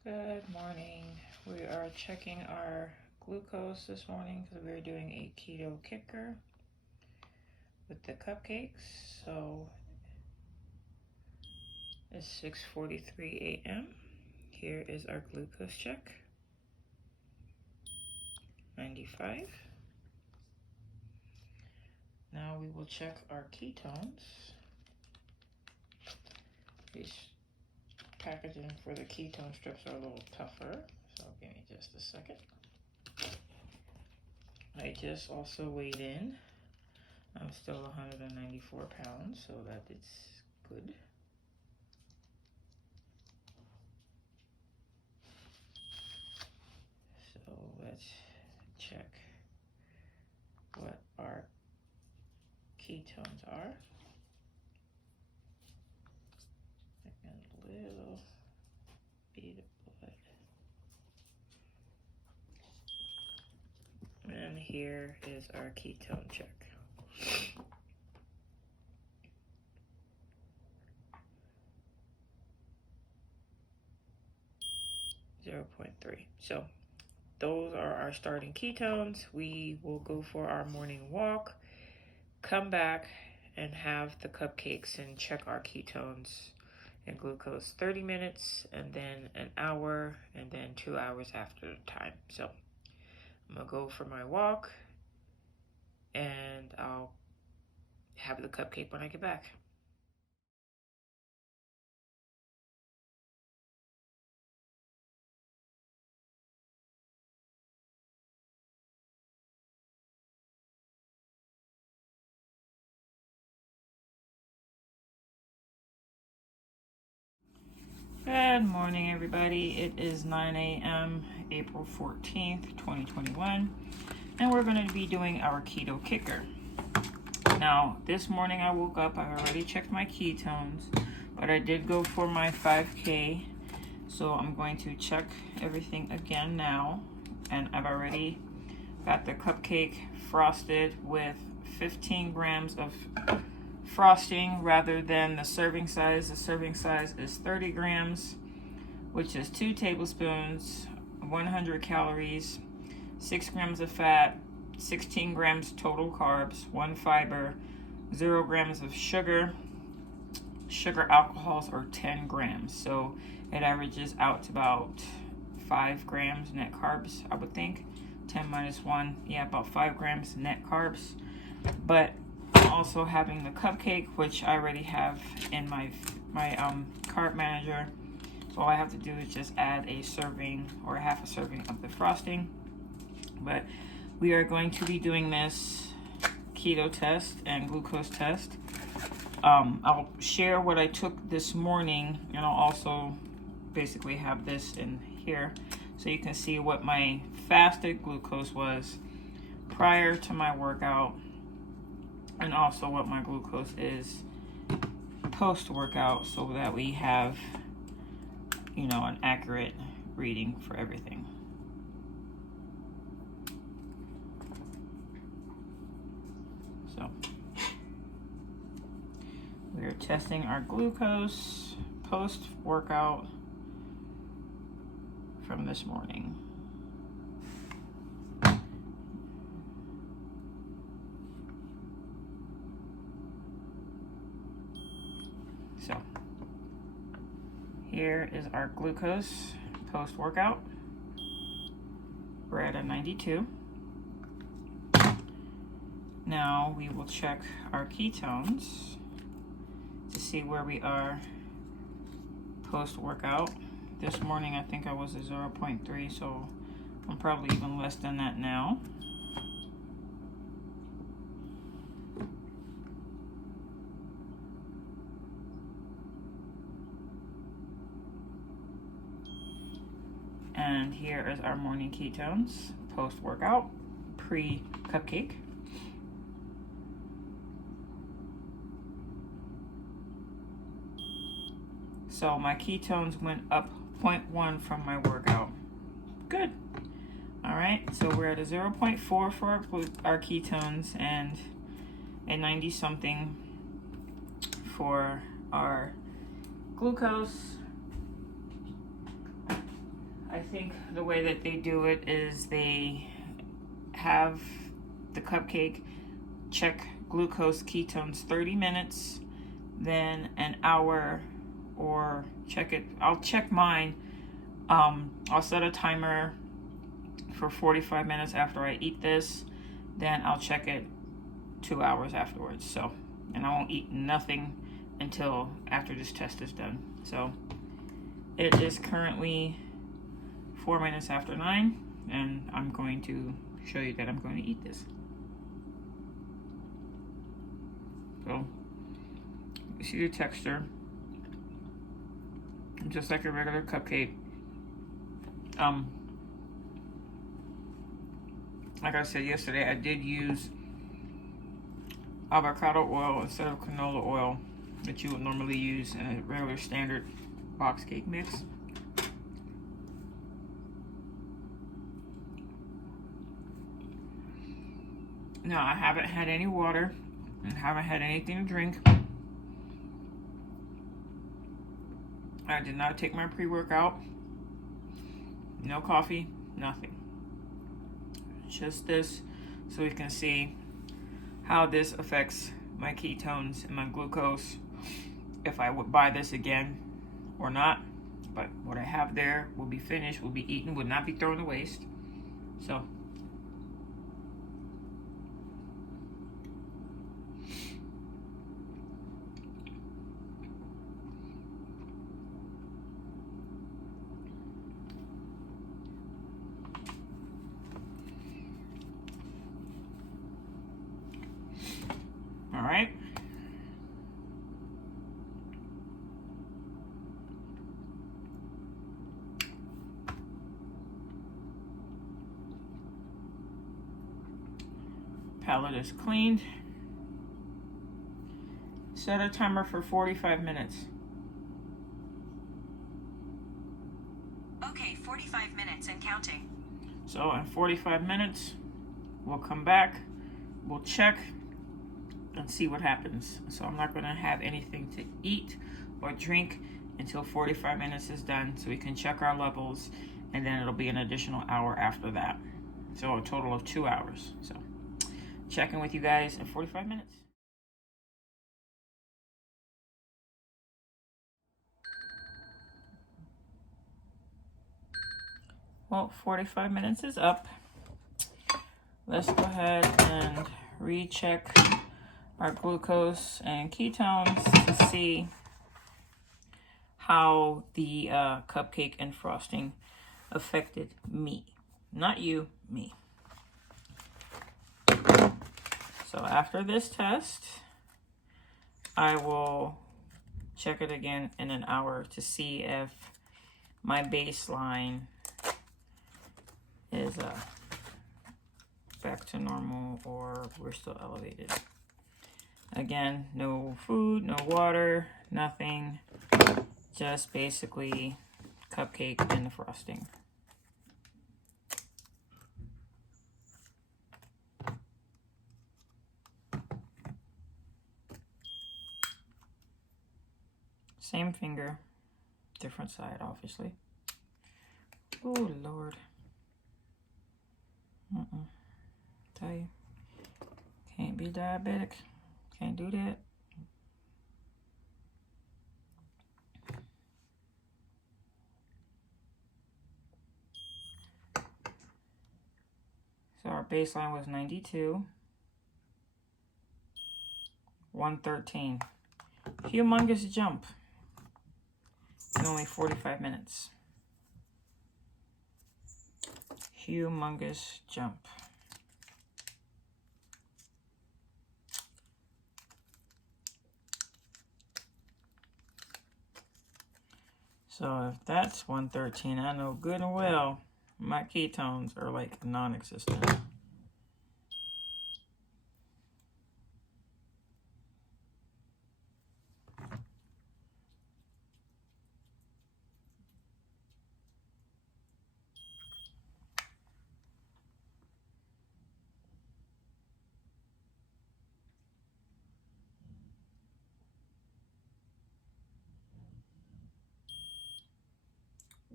Good morning. We are checking our glucose this morning because we're doing a keto kicker with the cupcakes. So it's 6:43 a.m. Here is our glucose check. 95. Now we will check our ketones. These packaging for the ketone strips are a little tougher, so give me just a second. I just also weighed in. I'm still 194 pounds, so that is good. So let's check what our ketones are. And a little bead of blood. And here is our ketone check. 0.3. So those are our starting ketones. We will go for our morning walk, come back and have the cupcakes and check our ketones and glucose 30 minutes, and then an hour, and then 2 hours after the time. So I'm gonna go for my walk and I'll have the cupcake when I get back. Good morning, everybody. It is 9 a.m. April 14th, 2021, and we're going to be doing our keto kicker. Now, this morning I woke up, I already checked my ketones, but I did go for my 5K, so I'm going to check everything again now, and I've already got the cupcake frosted with 15 grams of frosting rather than the serving size. The serving size is 30 grams, which is 2 tablespoons, 100 calories, 6 grams of fat, 16 grams total carbs, 1 fiber, 0 grams of sugar. Sugar alcohols are 10 grams. So it averages out to about 5 grams net carbs, I would think. 10 minus 1, yeah, about 5 grams net carbs. But also having the cupcake, which I already have in my carb manager. So all I have to do is just add a serving or half a serving of the frosting. But we are going to be doing this keto test and glucose test. I'll share what I took this morning, and I'll also basically have this in here so you can see what my fasted glucose was prior to my workout, and also what my glucose is post-workout, so that we have, an accurate reading for everything. So we're testing our glucose post-workout from this morning. So here is our glucose post-workout. We're at a 92. Now we will check our ketones to see where we are post-workout. This morning I think I was at 0.3, so I'm probably even less than that now. And here is our morning ketones post-workout, pre-cupcake. So my ketones went up 0.1 from my workout. Good. All right, so we're at a 0.4 for our ketones and a 90 something for our glucose. think the way that they do it is they have the cupcake check glucose ketones 30 minutes, then an hour, or check it. I'll check mine. I'll set a timer for 45 minutes after I eat this, then I'll check it 2 hours afterwards. So, and I won't eat nothing until after this test is done. So it is currently 4 minutes after 9, and I'm going to show you that I'm going to eat this. So you see the texture, just like a regular cupcake. Like I said yesterday, I did use avocado oil instead of canola oil that you would normally use in a regular standard box cake mix. Now, I haven't had any water and haven't had anything to drink. I did not take my pre-workout. No coffee, nothing. Just this, so we can see how this affects my ketones and my glucose, if I would buy this again or not. But what I have there will be finished, will be eaten, would not be thrown to waste. So all right. Palette is cleaned. Set a timer for 45 minutes. Okay, 45 minutes and counting. So in 45 minutes, we'll come back, we'll check, and see what happens. So I'm not going to have anything to eat or drink until 45 minutes is done, so we can check our levels, and then it'll be an additional hour after that. So a total of 2 hours. So checking with you guys in 45 minutes. Well, 45 minutes is up. Let's go ahead and recheck our glucose and ketones to see how the cupcake and frosting affected me. Not you, me. So after this test, I will check it again in an hour to see if my baseline is back to normal or we're still elevated. Again, no food, no water, nothing. Just basically cupcake and the frosting. Same finger, different side, obviously. Oh, Lord. Tell you, can't be diabetic. Can't do that. So our baseline was 92. 113. Humongous jump in only 45 minutes. Humongous jump. So if that's 113, I know good and well my ketones are like non-existent.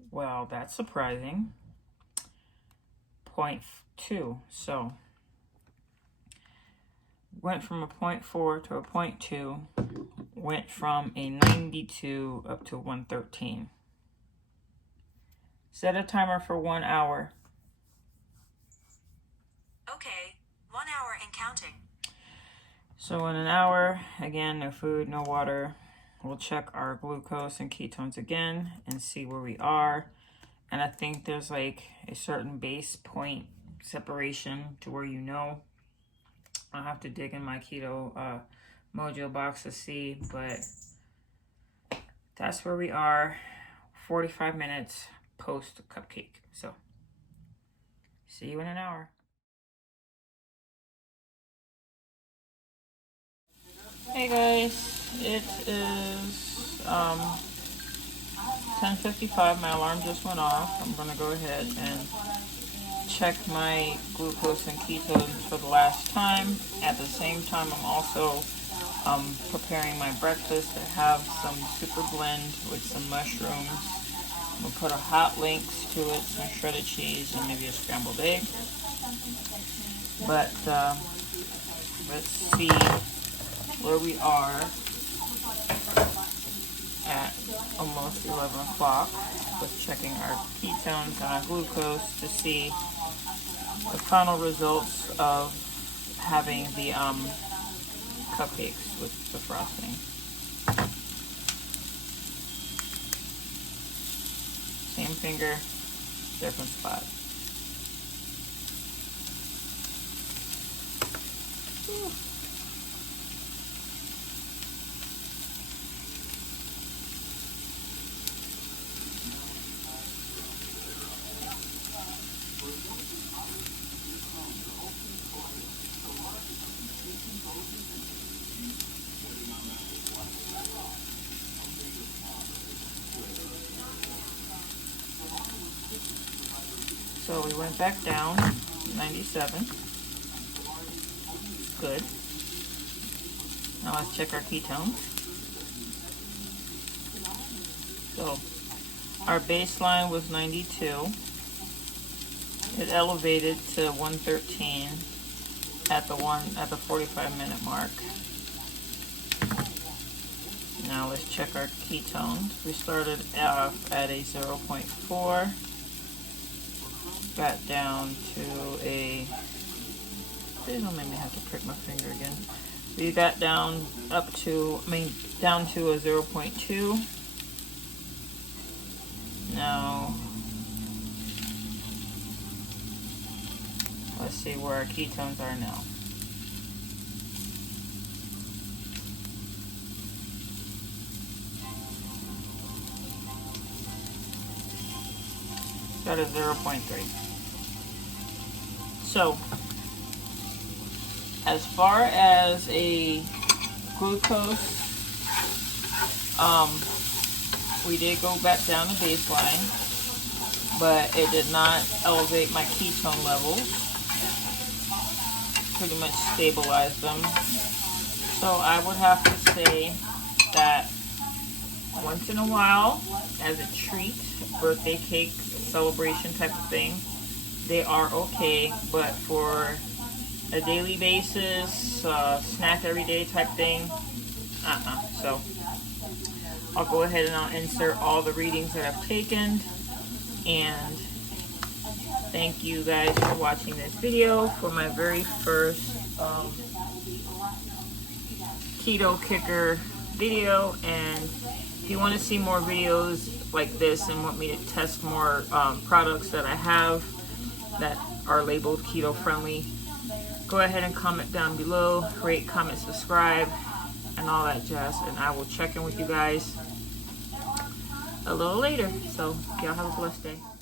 Well, that's surprising. 0.2. So went from a 0.4 to a 0.2. Went from a 92 up to 113. Set a timer for 1 hour. Okay, 1 hour and counting. So in an hour, again, no food, no water. We'll check our glucose and ketones again and see where we are. And I think there's like a certain base point separation to where you know. I'll have to dig in my keto mojo box to see, but that's where we are. 45 minutes post cupcake. So see you in an hour. Hey guys, it is 10:55. My alarm just went off. I'm gonna go ahead and check my glucose and ketones for the last time. At the same time, I'm also preparing my breakfast. I have some super blend with some mushrooms. I'm gonna put a hot links to it, some shredded cheese, and maybe a scrambled egg. But let's see where we are at almost 11 o'clock with checking our ketones and our glucose to see the final results of having the cupcakes with the frosting. Same finger, different spot. Whew. So we went back down, 97. Good. Now let's check our ketones. So our baseline was 92. It elevated to 113 at the 45-minute mark. Now let's check our ketones. We started off at a 0.4. Got down to a, please don't make me have to prick my finger again. We got down to a 0.2. Now, let's see where our ketones are now. Got a 0.3. So, as far as a glucose, we did go back down to baseline, but it did not elevate my ketone levels. Pretty much stabilized them. So I would have to say that once in a while, as a treat, birthday cake celebration type of thing, they are okay, but for a daily basis, snack every day type thing, So I'll go ahead and I'll insert all the readings that I've taken, and thank you guys for watching this video for my very first keto kicker video. And if you want to see more videos like this and want me to test more products that I have that are labeled keto friendly, go ahead and comment down below, rate, comment, subscribe, and all that jazz, and I will check in with you guys a little later. So y'all have a blessed day.